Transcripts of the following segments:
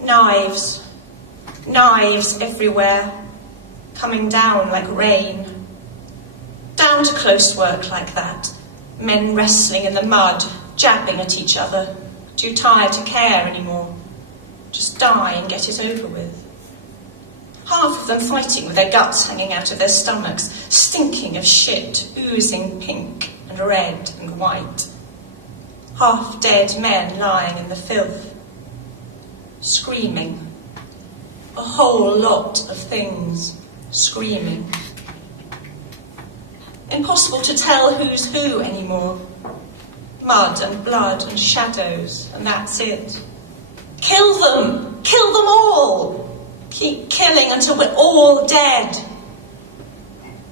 Knives. Knives everywhere, coming down like rain. Down to close work like that. Men wrestling in the mud, jabbing at each other, too tired to care anymore. Just die and get it over with. Half of them fighting with their guts hanging out of their stomachs, stinking of shit, oozing pink and red and white. Half dead men lying in the filth. Screaming. A whole lot of things screaming. Impossible to tell who's who anymore. Mud and blood and shadows, and that's it. Kill them! Kill them all! Keep killing until we're all dead.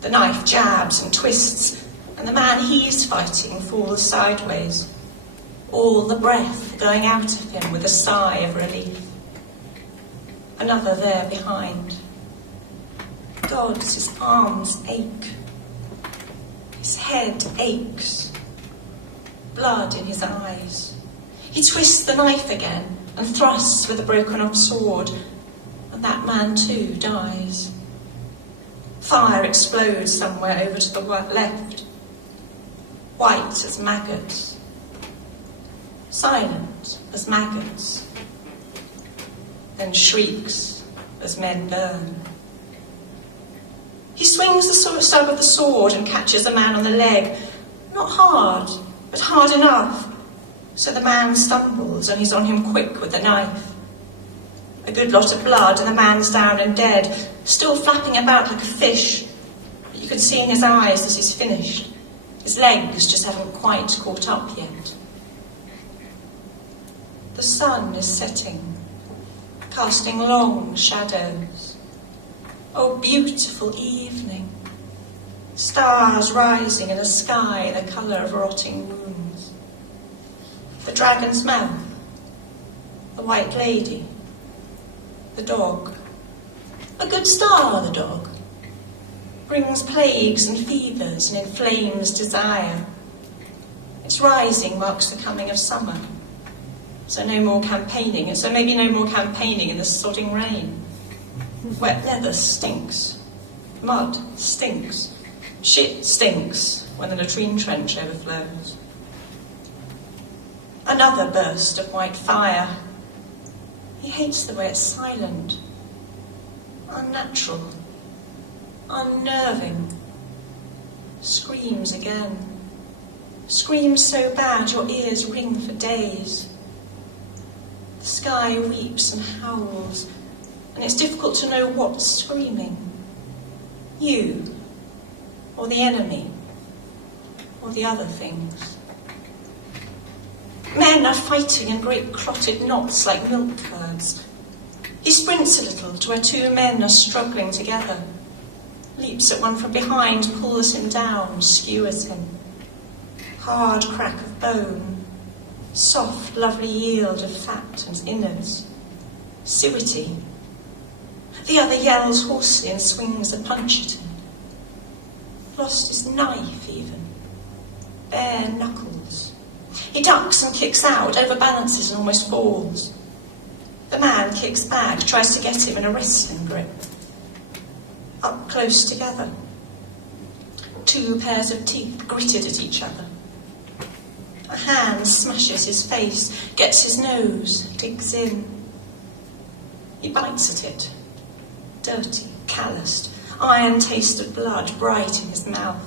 The knife jabs and twists, and the man he's fighting falls sideways. All the breath going out of him with a sigh of relief. Another there behind. God, his arms ache. His head aches. Blood in his eyes. He twists the knife again and thrusts with the broken-off sword, and that man too dies. Fire explodes somewhere over to the left. White as maggots. Silent as maggots. Then shrieks as men burn. He swings the stub of the sword and catches the man on the leg. Not hard, but hard enough. So the man stumbles and he's on him quick with the knife. A good lot of blood and the man's down and dead, still flapping about like a fish. But you can see in his eyes that he's finished. His legs just haven't quite caught up yet. The sun is setting, casting long shadows. Oh, beautiful evening. Stars rising in a sky the colour of rotting wounds. The dragon's mouth. The white lady. The dog. A good star, the dog. Brings plagues and fevers and inflames desire. Its rising marks the coming of summer. So no more campaigning, and so maybe no more campaigning in the sodding rain. Wet leather stinks. Mud stinks. Shit stinks when the latrine trench overflows. Another burst of white fire. He hates the way it's silent. Unnatural. Unnerving. Screams again. Screams so bad your ears ring for days. The sky weeps and howls, and it's difficult to know what's screaming. You, or the enemy, or the other things. Men are fighting in great clotted knots like milk curds. He sprints a little to where two men are struggling together, leaps at one from behind, pulls him down, skewers him. Hard crack of bone, soft, lovely yield of fat and innards. Suety. The other yells hoarsely and swings a punch at him. Lost his knife, even. Bare knuckles. He ducks and kicks out, overbalances and almost falls. The man kicks back, tries to get him in a wrestling grip. Up close together. Two pairs of teeth gritted at each other. A hand smashes his face, gets his nose, digs in. He bites at it. Dirty, calloused, iron taste of blood bright in his mouth.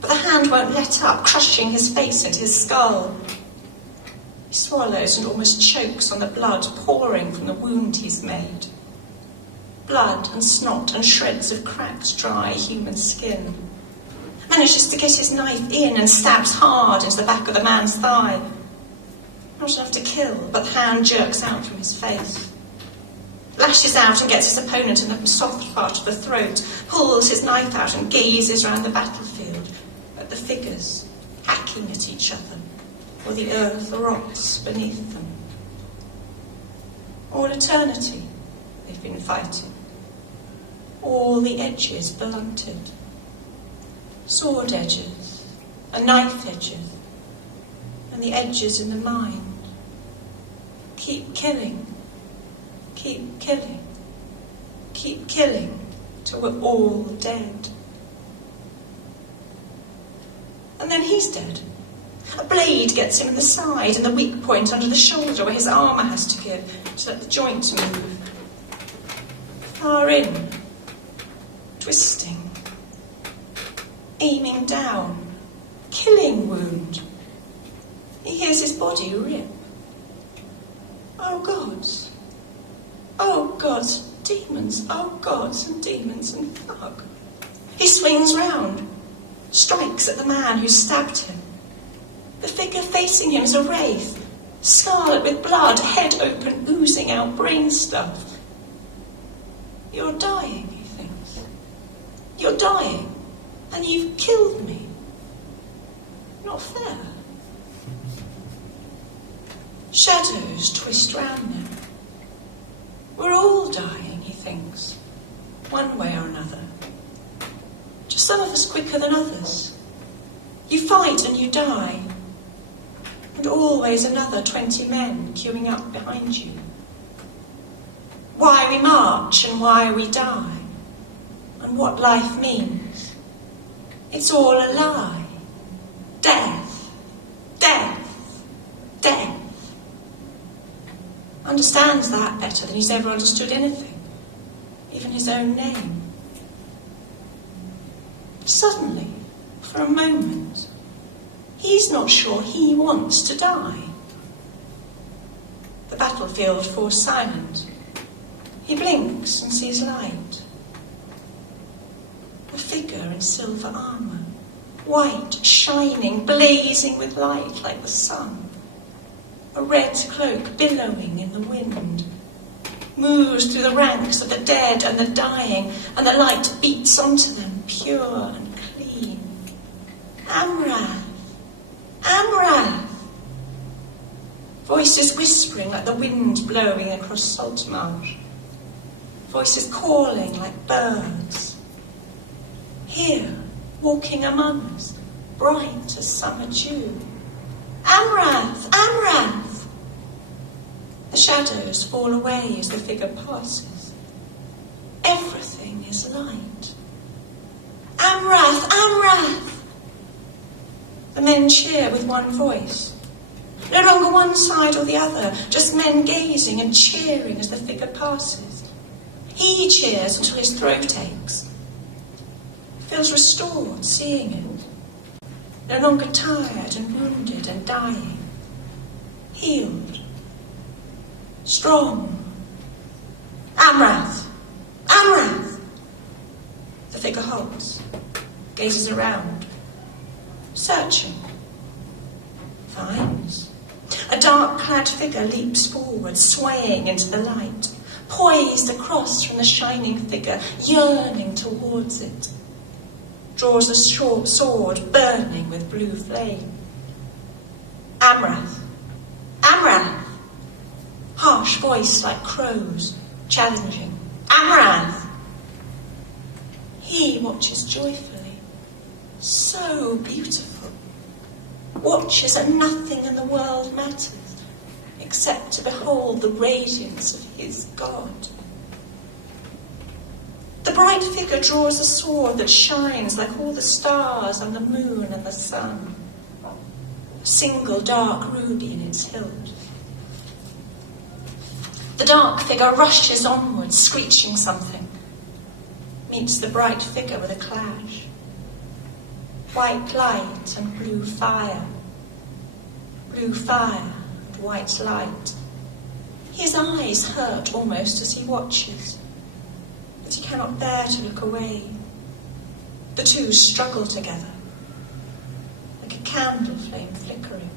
But the hand won't let up, crushing his face into his skull. He swallows and almost chokes on the blood pouring from the wound he's made. Blood and snot and shreds of cracked, dry human skin. Manages to get his knife in and stabs hard into the back of the man's thigh. Not enough to kill, but the hand jerks out from his face. Lashes out and gets his opponent in the soft part of the throat, pulls his knife out and gazes round the battlefield at the figures hacking at each other, or the earth rots beneath them. All eternity they've been fighting. All the edges blunted. Sword edges, and knife edges, and the edges in the mind. Keep killing, keep killing till we're all dead. And then he's dead. A blade gets him in the side and the weak point under the shoulder where his armour has to give to let the joint move. Far in, twisting, aiming down, killing wound. He hears his body rip. Oh gods, demons, oh gods and demons and fuck. He swings round, strikes at the man who stabbed him. The figure facing him is a wraith, scarlet with blood, head open, oozing out brain stuff. You're dying, he thinks. You're dying, and you've killed me. Not fair. Shadows twist round now. We're all dying, he thinks, one way or another. Just some of us quicker than others. You fight and you die. And always another 20 men queuing up behind you. Why we march and why we die, and what life means. It's all a lie. Death, death, death. Understands that better than he's ever understood anything, even his own name. Suddenly, for a moment, he's not sure he wants to die. The battlefield falls silent. He blinks and sees light. A figure in silver armour, white, shining, blazing with light like the sun. A red cloak billowing in the wind. Moves through the ranks of the dead and the dying, and the light beats onto them, pure and clean. Amrath! Amrath! Voices whispering like the wind blowing across Saltmarsh. Voices calling like birds. Here, walking among us, bright as summer dew. Amrath! Amrath! The shadows fall away as the figure passes. Everything is light. Amrath! Amrath! The men cheer with one voice. No longer one side or the other, just men gazing and cheering as the figure passes. He cheers until his throat aches. Feels restored seeing it. No longer tired and wounded and dying. Healed. Strong. Amrath! Amrath! The figure halts, gazes around, searching. Finds. A dark-clad figure leaps forward, swaying into the light, poised across from the shining figure, yearning towards it. Draws a short sword burning with blue flame. Amrath! Amrath! Harsh voice like crows, challenging. Amrath! He watches joyfully, so beautiful. Watches and nothing in the world matters, except to behold the radiance of his God. The bright figure draws a sword that shines like all the stars and the moon and the sun. A single dark ruby in its hilt. The dark figure rushes onwards, screeching something. Meets the bright figure with a clash. White light and blue fire. Blue fire and white light. His eyes hurt almost as he watches, but he cannot bear to look away. The two struggle together, like a candle flame flickering,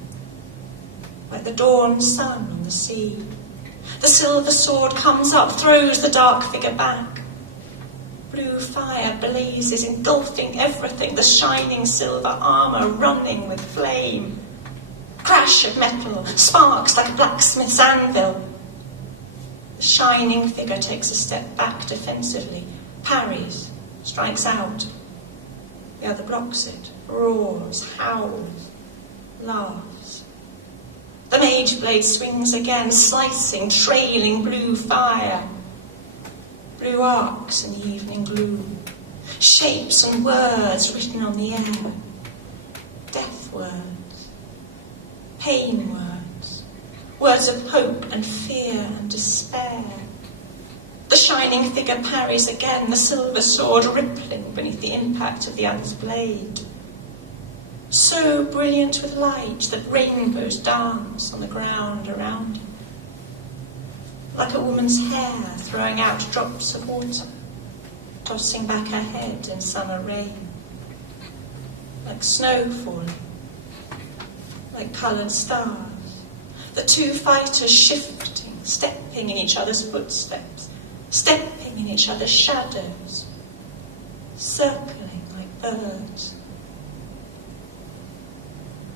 like the dawn sun on the sea. The silver sword comes up, throws the dark figure back. Blue fire blazes, engulfing everything, the shining silver armour running with flame. Crash of metal, sparks like a blacksmith's anvil. The shining figure takes a step back defensively, parries, strikes out. The other blocks it, roars, howls, laughs. The mage blade swings again, slicing, trailing blue fire. Blue arcs in the evening gloom, shapes and words written on the air. Death words, pain words, words of hope and fear and despair. The shining figure parries again, the silver sword rippling beneath the impact of the other's blade. So brilliant with light that rainbows dance on the ground around him. Like a woman's hair throwing out drops of water, tossing back her head in summer rain. Like snow falling, like coloured stars. The two fighters shifting, stepping in each other's footsteps, stepping in each other's shadows, circling like birds.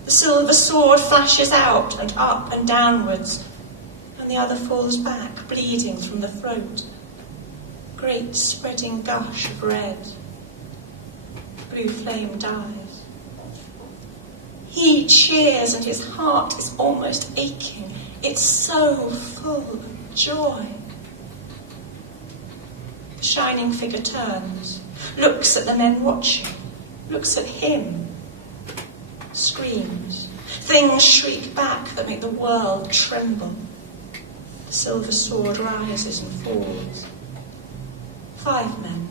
The silver sword flashes out and up and downwards, and the other falls back, bleeding from the throat. Great spreading gush of red. Blue flame dies. He cheers and his heart is almost aching. It's so full of joy. The shining figure turns, looks at the men watching, looks at him, screams. Things shriek back that make the world tremble. The silver sword rises and falls. 5 men,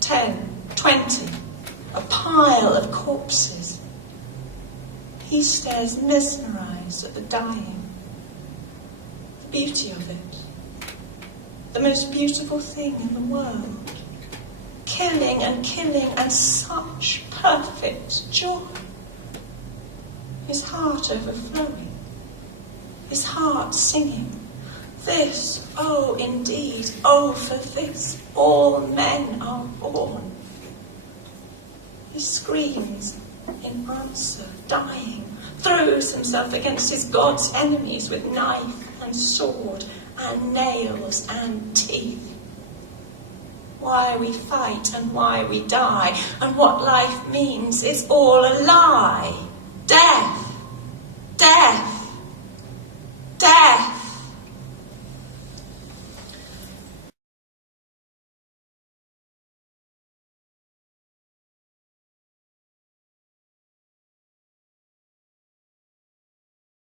10, 20, a pile of corpses. He stares mesmerised at the dying. The beauty of it. The most beautiful thing in the world. Killing and such perfect joy. His heart overflowing. His heart singing. This, oh indeed, oh for this, all men are born. He screams in answer, dying, throws himself against his God's enemies with knife and sword and nails and teeth. Why we fight and why we die and what life means is all a lie.